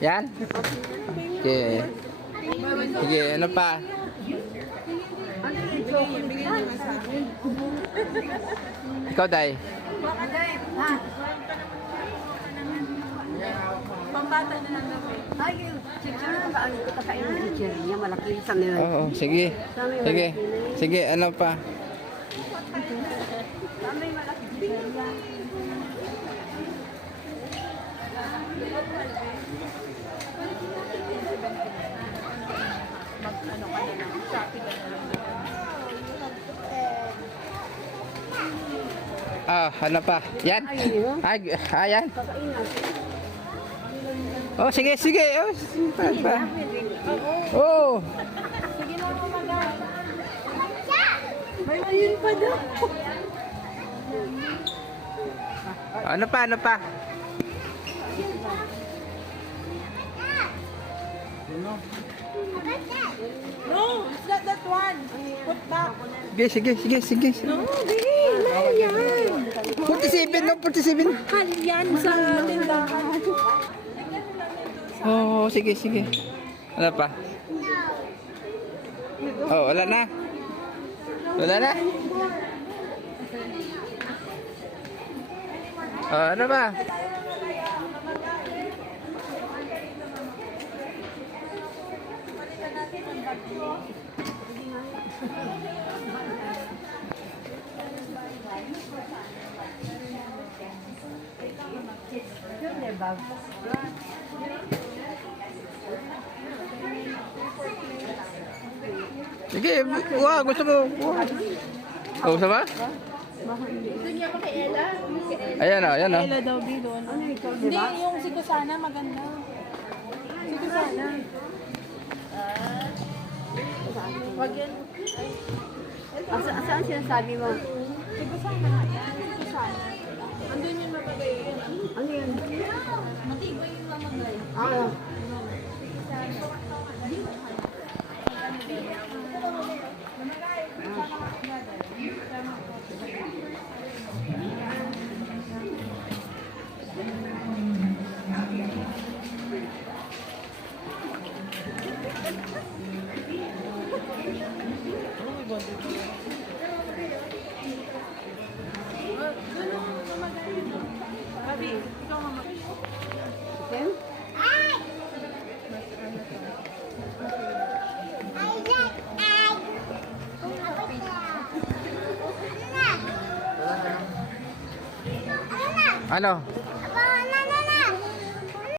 Yan? Okay. Sige, ano pa? Ikaw, Day. Pambata na lang daw. Ay, siguro na ba ang kakain ng cherry niya? Malaki sa ngayon. Oo, sige. Sige. Sige, ano pa? May malaki cherry niya. Mag-ano ka na lang. Shopping ka na lang. Ano pa? Yan? Yan? Kakain natin. Oh, sige, sige. Oh, pa. Oh. Sige na mo mag-ay. May ayun pa daw. Ano pa, ano pa? No, it's not that one. Put back. Sige, sige, sige, sige. No, babe. Mahal yan. 47, no? 47. Mahal yan sa tindahan. Oh, sige, sige. Ano pa? Oh, wala na. Wala na. Oh, ano ba? Sige, wah, gusto mo. Oh, gusto ba? Ayan o, ayan o. Ella daw, Bilon. Hindi, yung si Kusana maganda. Si Kusana. Wag yan. Saan sinasabi mo? Si Kusana. Si Kusana. Andun yung mabagay. Ano yun? Matibay yung mamagay. Babi, ikaw mamagay. Okay? Ano?